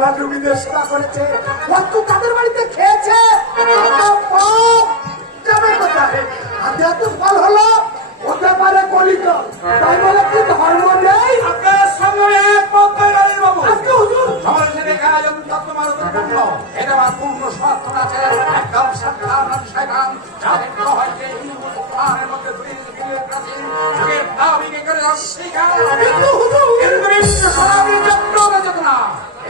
মা রুগীদের সেবা করেছে, একটু তাদের বাড়িতে খেয়েছে, যাবে কোথায়? হাতে হাতে ফল হলো, হতে পারে কলিকাল, তাই বলে কি ধর্ম নেই? আপনার সঙ্গে এক পথে গাড়ি বাবু আজকে হুজুর আমার ছেলে গায়ন তত্ত্বমার পূর্ণ এটা আমার পূর্ণ স্বার্থ আছে একদম সাবধান শয়তান যাদের হয়তো এই মুসলমানের মধ্যে দুনিয়ার কাছে যুগের দাবিকে করে অস্বীকার কিন্তু হুজুর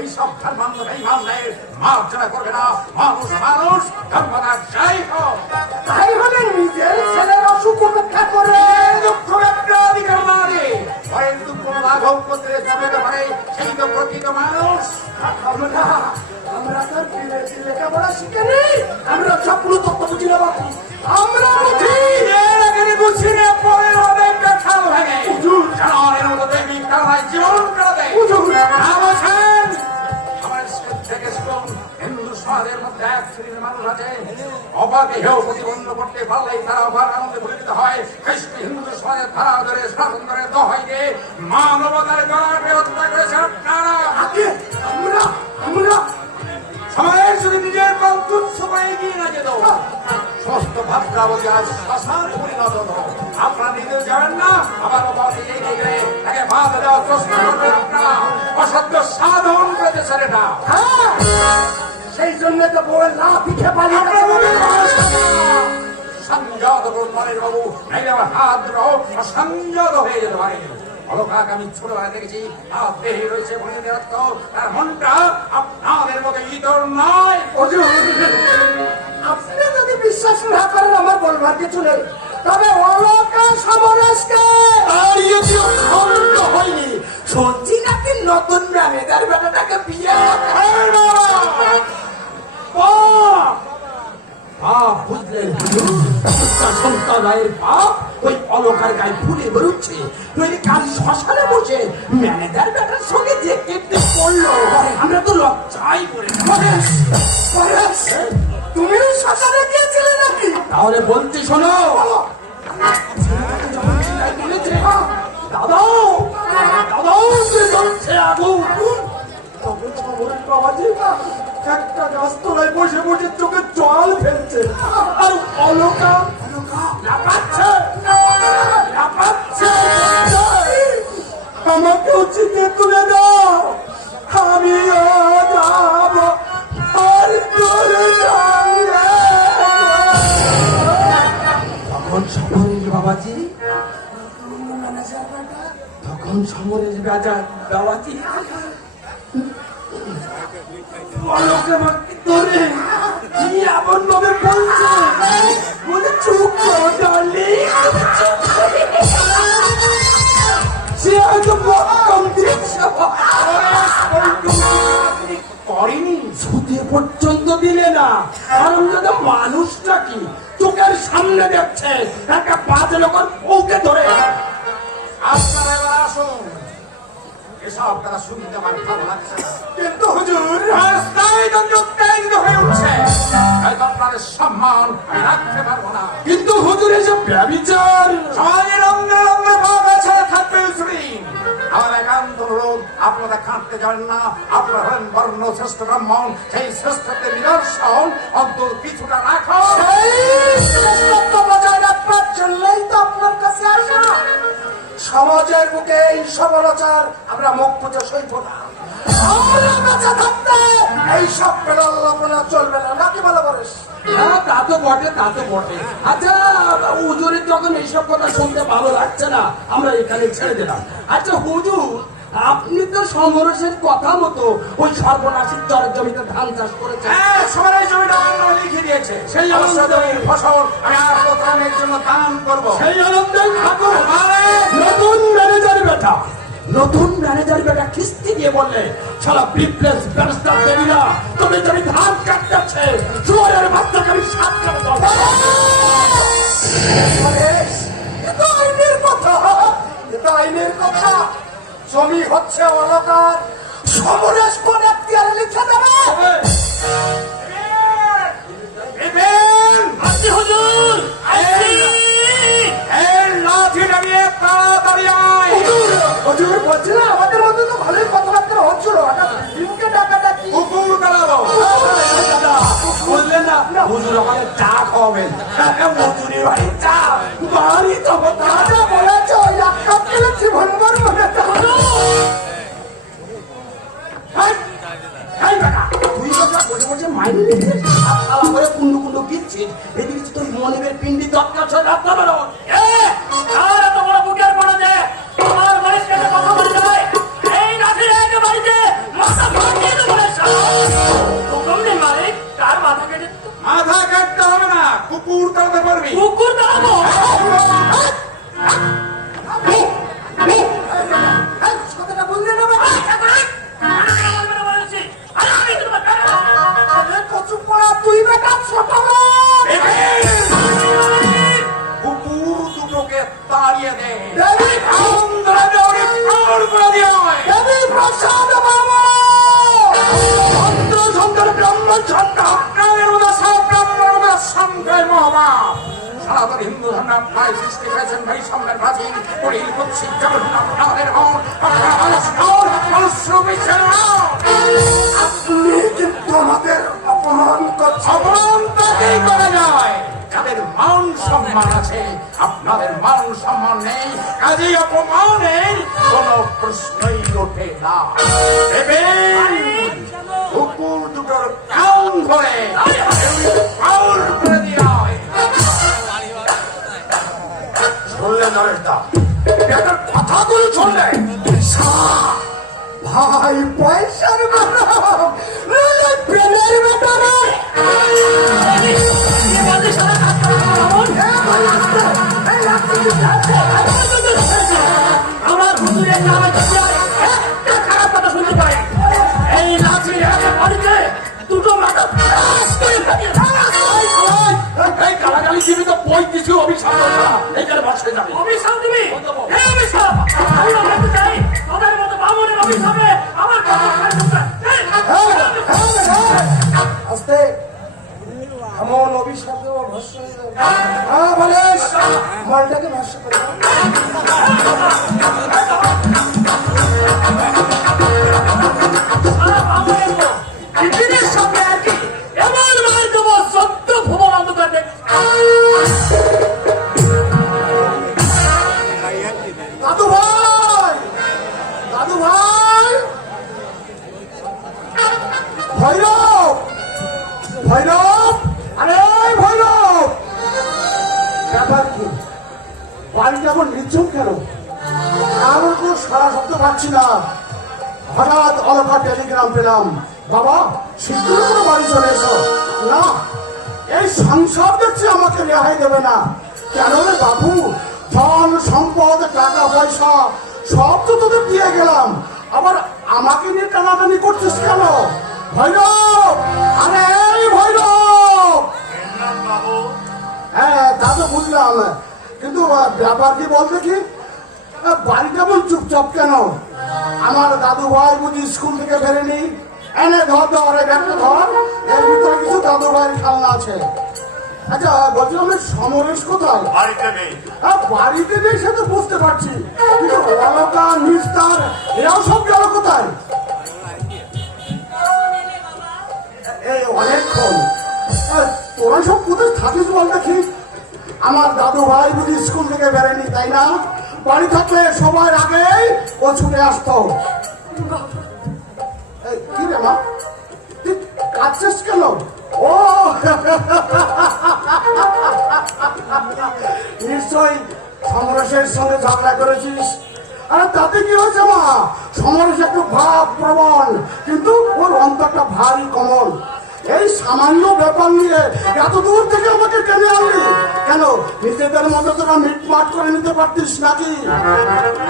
এই সব ধর্মান্ধ এই মামলায় মার্জনা করবে না মানুষ মানুষ ধর্মদার যাই হোক তাই হলে নিজের ছেলের অসুখ উপেক্ষা করে দুঃখ একটা অধিকার না দিয়ে ভয়ের দুঃখ লাঘব করতে চলে পারে সেই তো প্রকৃত মানুষ আমরা তার লেখাপড়া শিখে নেই, আমরা স্বপ্ন তত্ত্ব বুঝি না বাকি, আমরা বুঝি বুঝি না পরে অনেকটা খাল ভাঙে জানোয়ারের মতো দেবী তারা জীবন করে দেয় বলছেন আমার থেকে হিন্দু সমাজের মধ্যে এক শ্রেণীর মানুষ আছে অবাধে হেউ প্রতিবন্ধ করতে পারলেই তারা অবাধ আনন্দে পরিণত হয় খ্রিস্ট হিন্দু সমাজের ধারা ধরে শাসন করে দহাই দিয়ে মানবতার গলাকে হত্যা করেছে আপনারা আমরা আমরা সমাজের যদি নিজের কল তুচ্ছ করে এগিয়ে না যেত সমস্ত ভাবনাবতী আজ শ্মশান পরিণত হতো আপনারা নিজেও যাবেন না আবার অবাধে এগিয়ে গেলে তাকে বাধা দেওয়ার চেষ্টা করবেন আপনারা অসত্য সাধন করেছে ছেলেটা সেই জন্য তো বউয়ের না পিঠে পালিয়ে সংযত করুন মনের বাবু নাইলে আমার হাত দুটো সংযত হয়ে যেতে পারে অলকাকে আমি ছোটবেলা দেখেছি হাত দেহে রয়েছে মনের রক্ত তার মনটা আপনাদের মতো ইতর নয় আপনি যদি বিশ্বাস না করেন আমার বলবার কিছু নেই, তবে অলকা সমরেশকে খন্ড হয়নি শুনছি নাকি নতুন ম্যানেজার বেটাটাকে বিয়ে পাপ বুঝলেন সম্প্রদায়ের পাপ ওই অলকার গায়ে ফুলে বেরোচ্ছে নইলে কাল শ্মশানে বসে ম্যানেজার বেটার সঙ্গে যে কেটে পড়লো আমরা তো লজ্জাই করে তুমিও শ্মশানে গিয়েছিলে নাকি? তাহলে বলতে শোনো দাদা দাদা জ্বলছে আগুন একটা গাছতলায় বসে বসে চোখে জল ফেলছে আর অলকা লাফাচ্ছে লাফাচ্ছে আমাকেও চিঠি তুলে দাও, আমি যাব আর তোরে তখন সমরেশ বাবাজি তখন সমরেশ বাবাজি অলকে আমাকে ধরে কি এমন ভাবে বলছে বলে চুপ করো ডার্লিং সে হয়তো কম দিয়েছে করেনি ছুতে পর্যন্ত দিলে না কারণ যদি মানুষটা কি চোখের সামনে দেখছে একটা বাজে লোক ওকে ধরে আপনারা এবার আসুন এসব কথা শুনতে আমার ভালো লাগছে কিন্তু হুজুর রাস্তায় উত্তেজিত হয়ে উঠছে হয়তো আপনাদের সম্মান আমি রাখতে পারবো না কিন্তু হুজুর এসব ব্যভিচার সমাজের রঙে রঙে ভাবে ছেড়ে থাকবে মুসলিম আমার একান্ত অনুরোধ আপনারা কাঁদতে যাবেন না আপনারা হলেন বর্ণ শ্রেষ্ঠ ব্রাহ্মণ সেই শ্রেষ্ঠত্বের নিদর্শন অন্তর কিছুটা রাখো বজায় রাখবার জন্যই তো আপনার কাছে আসা। সমাজের বুকে এই সমালোচনার আমরা মুখ পুজো সইব না, আমরা বেঁচে থাকতে এই সব বেলাল্লাপনা চলবে না, নাকি বলা বলিস? তা তো বটে তা তো বটে আচ্ছা হুজুরের যখন এইসব কথা শুনতে ভালো লাগছে না আমরা এখানে ছেড়ে দিলাম। আচ্ছা হুজুর আপনি তো সমরসের কথা মতো ওই সর্বনাশীর চরের জমিতে ধান চাষ করেছেন। হ্যাঁ সবাই জমিটা আমরা লিখে দিয়েছে সেই জমির ফসল আমি আর কোথানের জন্য দান করবো সেই আনন্দেই থাকো। নতুন ম্যানেজার বেটা নতুন ম্যানেজার বেটা কিস্তি দিয়ে বললে সারা বিপ্লেস ব্যবস্থা দেবি না তবে জমি ধান কাটতেছে জোয়ারের বাচ্চাকে আমি সাত কাটতে আইনের কথা, এটা আইনের কথা। জমি হচ্ছে অলকার, সমরেশ কোন এখতিয়ারে লিখে দেবে? হুজুর লাঠি নামিয়ে তাড়াতাড়ি আয়। হুজুর বলছিলাম আমাদের মধ্যে তো ভালোই কথাবার্তা হচ্ছিল, হঠাৎ ভীমকে ডাকাডাকি হুজুর আমাদের চা খাওয়াবেন, মজুরি ভাই চা বাড়ি তো রাজা বলেছে ওই এক কাপ খেলে জীবনভর মনে থাকবে। তুই কথা বসে বসে মাইনে নিচ্ছিস আর খাওয়া করে কুন্ডু কুন্ডু দিচ্ছিস, এদিকে তুই মনিবের পিন্ডি দরকার ছয় রাখতে পারো। আর এত বড় বুকের পড়ে যে আমার বাড়ির সাথে কথা বলতে হয়, এই রাতের এক বাড়িতে মাথা ফাটিয়ে দেবো রে সাহেব। হুকুম নেই মালিক, তার মাথা কেটে দিতে। মাথা কাটতে হবে না, কুকুর তাড়াতে পারবি। কুকুর দাঁড়াবো কথাটা বুঝলে না বাবা? কচু পড়া তুই বেটা ছোট লোক। কুকুর দুটোকে তাড়িয়ে দে। দেবী দেবী প্রসাদ বাবা সুন্দর ব্রাহ্মণ সন্তান আপনাদের উদাসন ব্রাহ্মণ উদাসন মহাবাব সনাতন হিন্দু ধর্মের ভাই সৃষ্টি করেছেন ভাই সামনের প্রাচীন পরিল কুৎসিত জগন্নাথ আমাদের হন আপনি কিন্তু আমাদের অপমান করছেন। অপমান তাকেই করা যায় যাদের মান সম্মান আছে, আপনাদের মান সম্মান নেই, কাজেই অপমানের কোন প্রশ্নই ওঠে না। কুকুর দুটোর কাউন ধরে ফাউল করে দেওয়া হয়। শুনলেন নরেশ দা, এটার কথাগুলো শুনলেন ভাই পয়সার গরম নইলে প্রেমের বেটা রে। আমার হুজুরের নামে যদি আর একটা খারাপ কথা শুনতে পাই, এই লাঠির এক বাড়িতে দুটো মাথা ঠাস করে ফাটিয়ে এই গালাগালি দিবি তো 35 অভিশাপ এইখানে বাঁচতে যাবে। অভিশাপ দিবি? হ্যাঁ অভিশাপ। আমি বলতে চাই তোদের মতো বামনের অভিশাপে আমার কথা আস্তে এমন অভিশাপে ও ভস্য হয়ে যাবে। হ্যাঁ বলিস মালটাকে ভস্য করে দাও। পৃথিবীর সঙ্গে আর কি এমন মার দেবো সত্য ভুবন অন্ধকার দেখ। দাদু ভাই দাদু ভাই ভৈরব ভৈরব আরে ভৈরব ব্যাপার কি বাড়িটা আমার নির্জন কেন? এমন কোনো সারা শব্দ পাচ্ছি না। হঠাৎ অলকা টেলিগ্রাম পেলাম, বাবা শীঘ্র করে বাড়ি চলে এসো। না এই সংসার দেখছি আমাকে রেহাই দেবে না। কেন রে বাবু, ধন সম্পদ টাকা পয়সা সব তো তোদের দিয়ে গেলাম, আবার আমাকে নিয়ে টানাটানি করছিস কেন? ভৈরব আরে এই ভৈরব। হ্যাঁ তা তো বুঝলাম, কিন্তু ব্যাপার কি বলতে কি বাড়িটা বল চুপচাপ কেন? আমার দাদু ভাই বুঝি স্কুল থেকে ফেরেনি? এনে ধর ধর এই ব্যাগটা ধর, এর ভিতরে কিছু দাদু ভাইয়ের খেলনা আছে। আচ্ছা বলছিলাম সমরেশ কোথায়? বাড়িতে নেই। বাড়িতে নেই সে তো বুঝতে পারছি, কিন্তু অলকা নিস্তার এরাও সব গেল কোথায়? এই অনেকক্ষণ তোরা সব কোথায় থাকিস বল দেখি? আমার দাদু ভাই বুঝি স্কুল থেকে বেরোয়নি তাই না? বাড়ি থাকলে সবার আগে ও ছুটে আসতো। কি রে মা তুই কাঁদছিস কেন? ও নিশ্চয়ই সমরেশের সঙ্গে ঝগড়া করেছিস। আরে তাতে কি হয়েছে মা, সমরেশ একটু ভাব প্রবণ, কিন্তু ওর অন্তরটা ভারী কোমল। এই সামান্য ব্যাপার নিয়ে এত দূর থেকে আমাকে টেনে আনলি কেন? নিজেদের মতো তোরা মিটমাট করে নিতে পারতিস নাকি?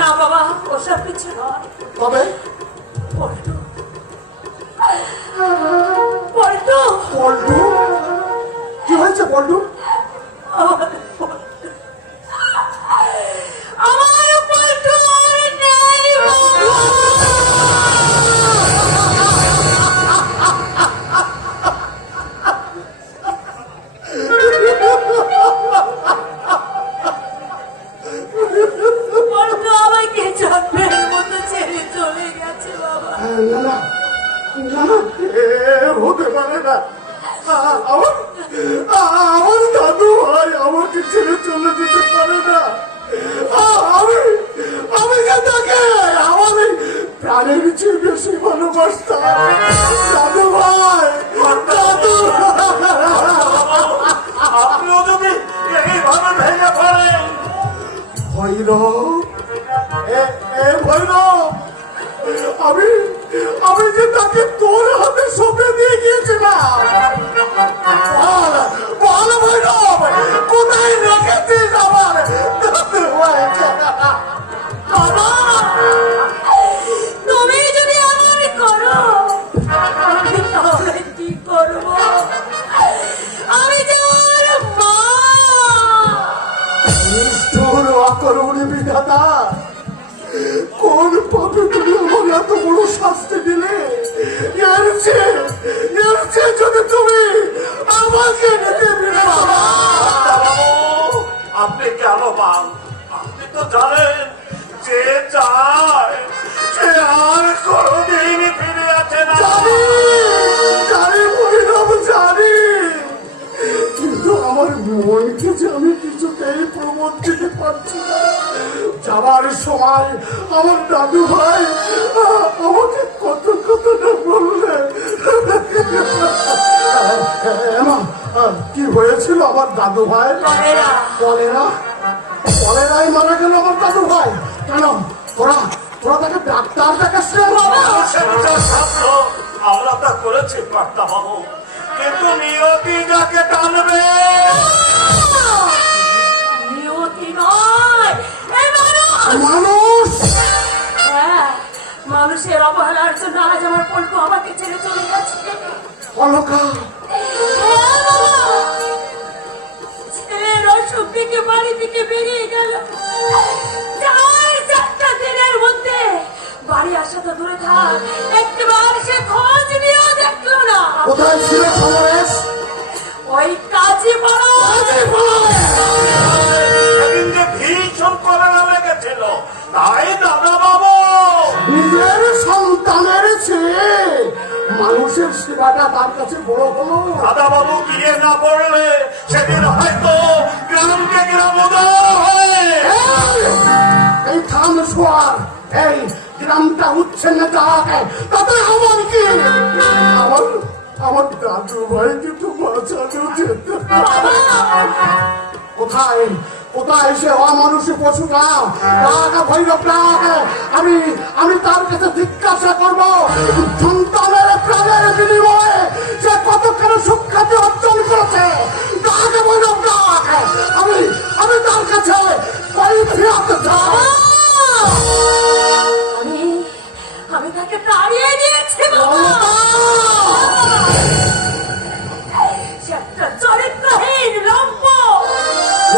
না বাবা, ওসব কিছু নয়। তবে পল্টু পল্টু পল্টু কি হয়েছে? পল্টু আমার পল্টু নেই বাবা। পল্টু আমাকে জন্মের মতো ছেড়ে চলে গেছে বাবা। না না না, এ হতে পারে না। আমার দাদু ভাই আমাকে ছেড়ে চলে যেতে পারে না। আমি আমি যে তাকে আমার এই প্রাণের চেয়ে বেশি ভালোবাসতাম। দাদু ভাই, দাদু আপনিও যদি এইভাবে ভেঙে পড়েন, ভৈরব, ভৈরব, আমি আমি যে তাকে তোর হাতে সঁপে দিয়ে গিয়েছিলাম। বল বল ভৈরব, কোথায় রেখেছিস আমার দাদু ভাইকে? বাবা, তুমি যদি আমার করো, আমি তাহলে কি করবো? আমি তোমার মা। নিষ্ঠুর অকরুণী বিধাতা, কোন পাপে তুমি আমার এত বড় শাস্তি দিলে? এর চেয়ে যদি তুমি আমাকে নিতে দিলে বাবা। বাবু, আপনি কেন পান? আপনি তো জানেন যে চায় সে আর কোনোদিন ফিরে আসে না। জানি জানি ভৈরব, জানি, কিন্তু আমার মনকে যে আমি কিছুতেই প্রমোদ দিতে পারছি না। যাবার সময় আমার দাদু ভাই আমাকে কত কথাটা বললে। এমা, কি হয়েছিল আমার দাদু ভাই? কলেরা। কলেরা? কলেরাই মারা গেল আমার দাদু ভাই? কেন? তোরা তোরা তাকে ডাক্তার দেখাচ্ছে? মানুষের যা শাস্ত্র আমরা তা করেছি কর্তা বাবু, কিন্তু নিয়তি যাকে টানবে নিয়তি নয়, এই মানুষ। মানুষ? হ্যাঁ, মানুষের অবহেলার জন্য আজ আমার পল্টু আমাকে ছেড়ে চলে গেছে। অলকা, হ্যাঁ বাবা, ছেলের অসুখ থেকে বাড়ি থেকে বেরিয়ে গেল। 4 দিনের মধ্যে বাড়ি আসা তো দূরে থাক, একবার সে খোঁজ নিয়েও দেখলো না। কোথায় ছিল সমরেশ? ওই কাজে বড় সেদিন যে ভীষণ কলেরা লেগেছিল, তাই দাদা বাবু নিজের সন্তানের চেয়ে মানুষের সেবাটা তার কাছে বড় হলো। দাদা বাবু গিয়ে না পড়লে সেদিন হয়তো গ্রামকে গ্রাম উদার হয়ে এই থাম সোয়ার, এই গ্রামটা উঠছে না যাকে, তাতে আমার কি? আমার দাদু ভাই কিন্তু বাঁচানো যেত। কোথায় কোথায় সে অমানুষী পশুটা? ভৈরব ডাক, আমি তার কাছে জিজ্ঞাসা করবো সন্তানের প্রাণের বিনিময়ে সে কতখানি সুখ্যাতি অর্জন করেছে। ডাক ভৈরব ডাক, আমি তার কাছে ফিরাতে চাই। আমি তাকে তাড়িয়ে দিয়েছি বাবা। সে একটা চরিত্রহীন লম্প।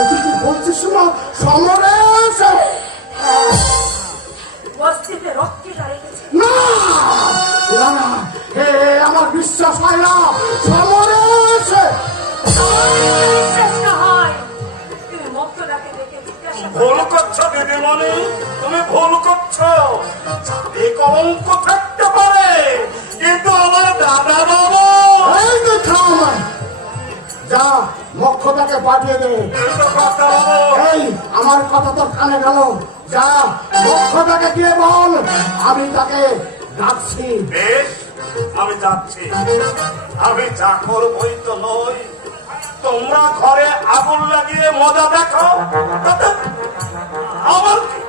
কি বলছিস না সমরেশ? বস্তিতে রক্ষিতা রেখেছে। না না না, আমার বিশ্বাস হয় না সমরেশ। বিশ্বাস না হয় তুমি মুক্তদাকে দেখে জিজ্ঞাসা করো। ভুল করছো দিদিমণি, তুমি ভুল করছো। যাতে কলঙ্ক থাকতে পারে, কিন্তু আমার দাদা বাবু এই যে থাম, যা মক্ষতাকে পাঠিয়ে দে। কিন্তু কর্তা বাবু এই আমার কথা তো কানে গেল, যা মক্ষতাকে গিয়ে বল আমি তাকে ডাকছি। বেশ, আমি যাচ্ছি। আমি চাকর বই তো নই। তোমরা ঘরে আগুন লাগিয়ে মজা দেখো, তাতে আমার কি?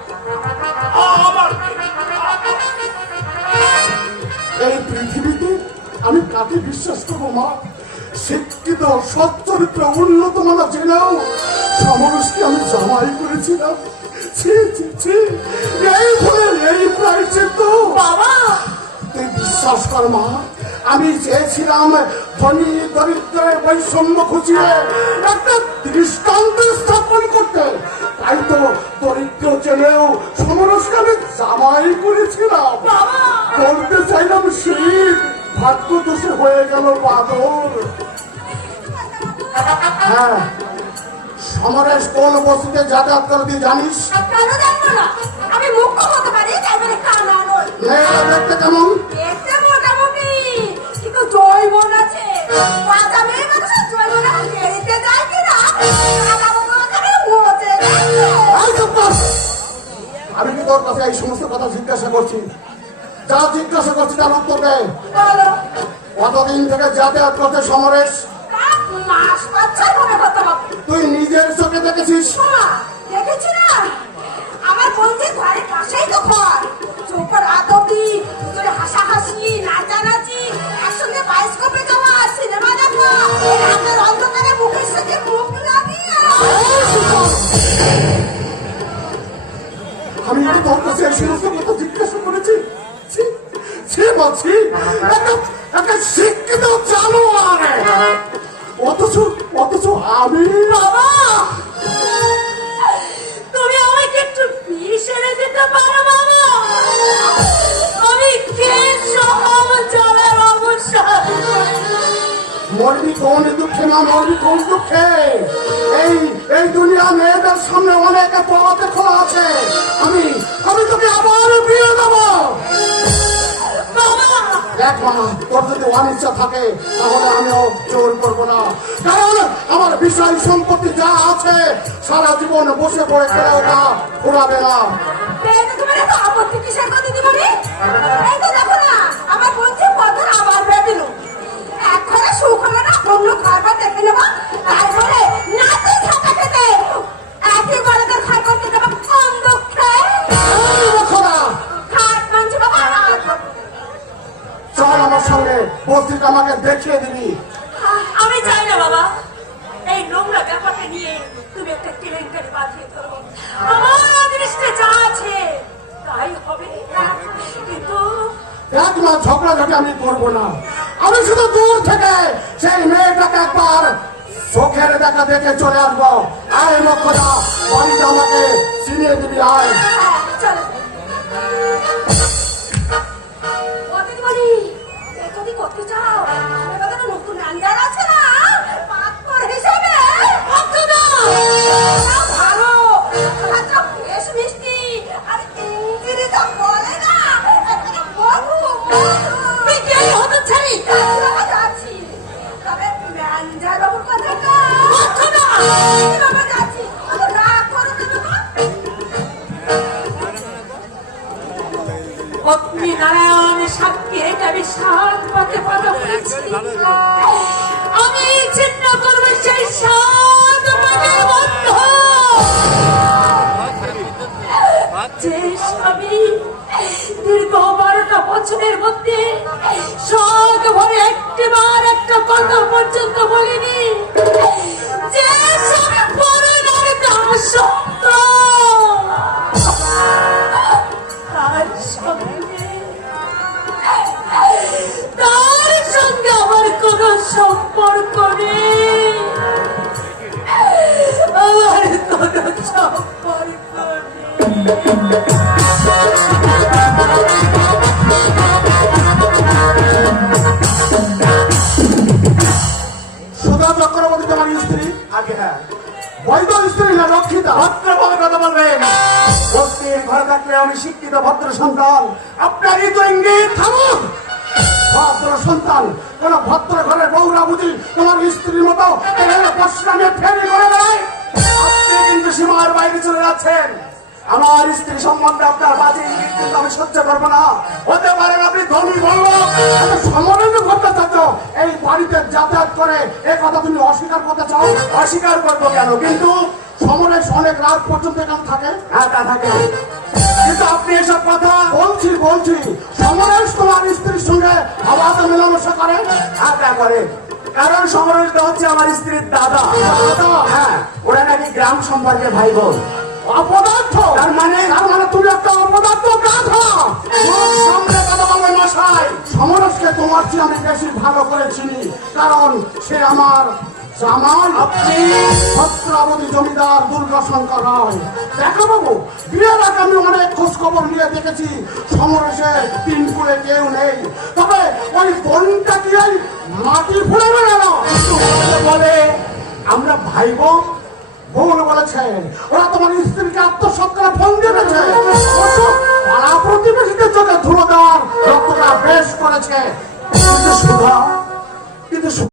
আমার কি? এই পৃথিবীতে আমি কাকে বিশ্বাস করবো মা? শিক্ষিত সচ্চরিত্র উন্নত মানা জেনেও সমরসকে আমি জামাই করেছিলাম। ছি ছি ছি, এই ভুলের এই প্রায়শ্চিত্ত। বাবা, তুই বিশ্বাস কর মা, আমি চেয়েছিলাম ধনী দরিদ্রের বৈষম্য খুঁজিয়ে একটা দৃষ্টান্ত স্থাপন করতে। তাই তো দরিদ্র জেনেও সমরসকে আমি জামাই করেছিলাম। করতে চাইলাম শীত, ভাগ্য দোষে হয়ে গেল বাদল। হ্যাঁ, সমরেশ কোন বস্তিতে যাতায়াত করে তুই জানিস? কেন জানবো না? আমি মুখ্য হতে পারি, তাই বলে কানা নই। মেয়েরা দেখতে কেমন? দেখতে মোটামুটি, কিন্তু জৈবন আছে। বাদামি করছি, যা জিজ্ঞাসা করছি তার উত্তর দে। বলো, কতদিন থেকে যাতায়াত করছে সমরেশ? কাক মাস বাচ্চার মনে কথা বলো। তুই নিজের চোখে দেখেছিস? শোনা, দেখেছি না, আমার বন্ধুর ঘরের পাশেই তো ঘর। চোখের আদবি, ভিতরে হাসাহাসি, নাচানাচি, একসঙ্গে বায়োস্কোপে যাওয়া, সিনেমা দেখা, রাতের অন্ধকারে মুখের সাথে মুখ লাগিয়ে। আমি তো তোর কাছে এই সমস্ত কথা জিজ্ঞাসা করেছি। ছি, ছি বলছি, একটা শিক্ষিত জানোয়ার, অথচ আমি বাবা, তুমি আমাকে একটু বিষ এনে দিতে পারো বাবা? আমি কে সব জ্বালার অবসান। মরবি কোন দুঃখে না, মরবি কোন দুঃখে? এই দুনিয়া মেয়েদের সামনে অনেক পথ খোলা আছে। আমি তোকে আবার বিয়ে দেবো। বাবা, দেখ মা, তোর যদি অনিচ্ছা থাকে তাহলে আমিও জোর করবো না, কারণ আমার বিষয় সম্পত্তি যা আছে সারা জীবন বসে পড়ে খেলেও তা ফুরাবে না। বেদে তোমার এত আপত্তি কিসের কথা দিবনি? এই তো দেখো না, আমার বলছে কথা আবার বেদিল। এক ঘরে সুখ হলো না, অন্য ঘরবার দেখে নেবো, তারপরে নাতে থাকা খেতে একেবারে তোর খাই করতে যাবো কম দুঃখে। খোদা, খাট মানছে বাবা, চল আমার সঙ্গে, বস্তিটা আমাকে দেখিয়ে দিবি। আমি চাই না বাবা, এই নোংরা ব্যাপারটা নিয়ে তুমি একটা কেলেঙ্কারি বাঁধিয়ে ধরো। আমার অদৃষ্টে যা আছে তাই হবে, কিন্তু দেখ মা, ঝগড়াঝাটি আমি করবো না। আমি শুধু দূর থেকে সেই মেয়েটাকে একবার চোখের দেখা দেখে চলে আসবো। আয় মক্ষদা, বাড়িটা আমাকে চিনিয়ে দিবি, আয়। চলো। ও দিদিমণি, এ যদি করতে চাও, আমার বাগানে নতুন ম্যানেজার আছে না, পাত্তর হিসেবে। অক্ষদা! ওরা ভালো, কথাটা বেশ মিষ্টি, আর ইংরেজিটা বলে না, একেবারে মধু, মধু। তুই কে হতচ্ছাড়ি? কাজে যাচ্ছি। তবে ম্যানেজার বাবুর কথাটা। অক্ষদা! কিভাবে যাচ্ছি? অত রাগ করো না বাবা। অগ্নি নারায়ণ সাক্ষী রেখে আমি 7 পাতে কথা বলেছি। আমি ছিন্ন করবো সেই 7 পাতের বন্ধ। যে স্বামী দীর্ঘ 12টা বছরের মধ্যে শখ ভরে একটিবার একটা কথা পর্যন্ত বলিনি, যে স্বামী পরনার দাসত্ব, তার সঙ্গে আমার কোন সম্পর্ক নেই, আমার কোন সম্পর্ক সুধা চক্রবর্তী তোমার স্ত্রী? আগে হ্যাঁ। বৈধ স্ত্রী না রক্ষিতা? ভদ্রভাবে কথা বলবেন। বস্তির ঘরে থাকলে আমি শিক্ষিত ভদ্র সন্তান, আপনারই তো ইঙ্গিত। থামুন। ভদ্র সন্তান, কোন ভদ্র ঘরের বউরা বুঝি তোমার স্ত্রীর মতো পশ্চিমে ফেরি করে দেয়? আপনি কিন্তু সীমার বাইরে চলে যাচ্ছেন। আমার স্ত্রী সম্বন্ধে আপনার বাজে ইঙ্গিত কিন্তু আমি সহ্য করবো না। হতে পারেন আপনি ধনী বলল, সমালোচনা করতে চাচ্ছ, এই বাড়িতে যাতায়াত করে এ কথা তুমি অস্বীকার করতে চাও? অস্বীকার করবো কেন? কিন্তু সমরেশ অনেক রাত পর্যন্ত এখানে থাকে। হ্যাঁ, তা থাকে, কিন্তু আপনি এসব কথা বলছি সমরেশ তোমার স্ত্রীর সঙ্গে আলাদা মেলামেশা করে? হ্যাঁ, তা করে। কারণ সমরেশ হচ্ছে আমার স্ত্রীর দাদা। হ্যাঁ, ওরা নাকি গ্রাম সম্পর্কে ভাই বোন। অপদার্থ? তার মানে তুমি একটা অপদার্থ গাধা। সামনে কথা বলবে মশাই। সমরেশকে তোমার চেয়ে আমি বেশি ভালো করে চিনি, কারণ সে আমার জামাই। আপনি ভদ্রাবতী জমিদার দুর্গাশঙ্কর রায়। দেখো বাবু, বিয়ের আগে আমি অনেক খোঁজ খবর নিয়ে দেখেছি সমরেশের 3 কুলে কেউ নেই। তবে ওই বোনটা কি এই মাটি ফুলে বেড়ানো বলে আমরা ভাই বোন? ভুল বলেছেন, ওরা তোমার স্ত্রীকে আত্মসাৎ করে ফোন দিয়েছে। পাড়া প্রতিবেশীদের চোখে ধুলো দেওয়ার রক্তটা বেশ করেছে। কিন্তু সুধা,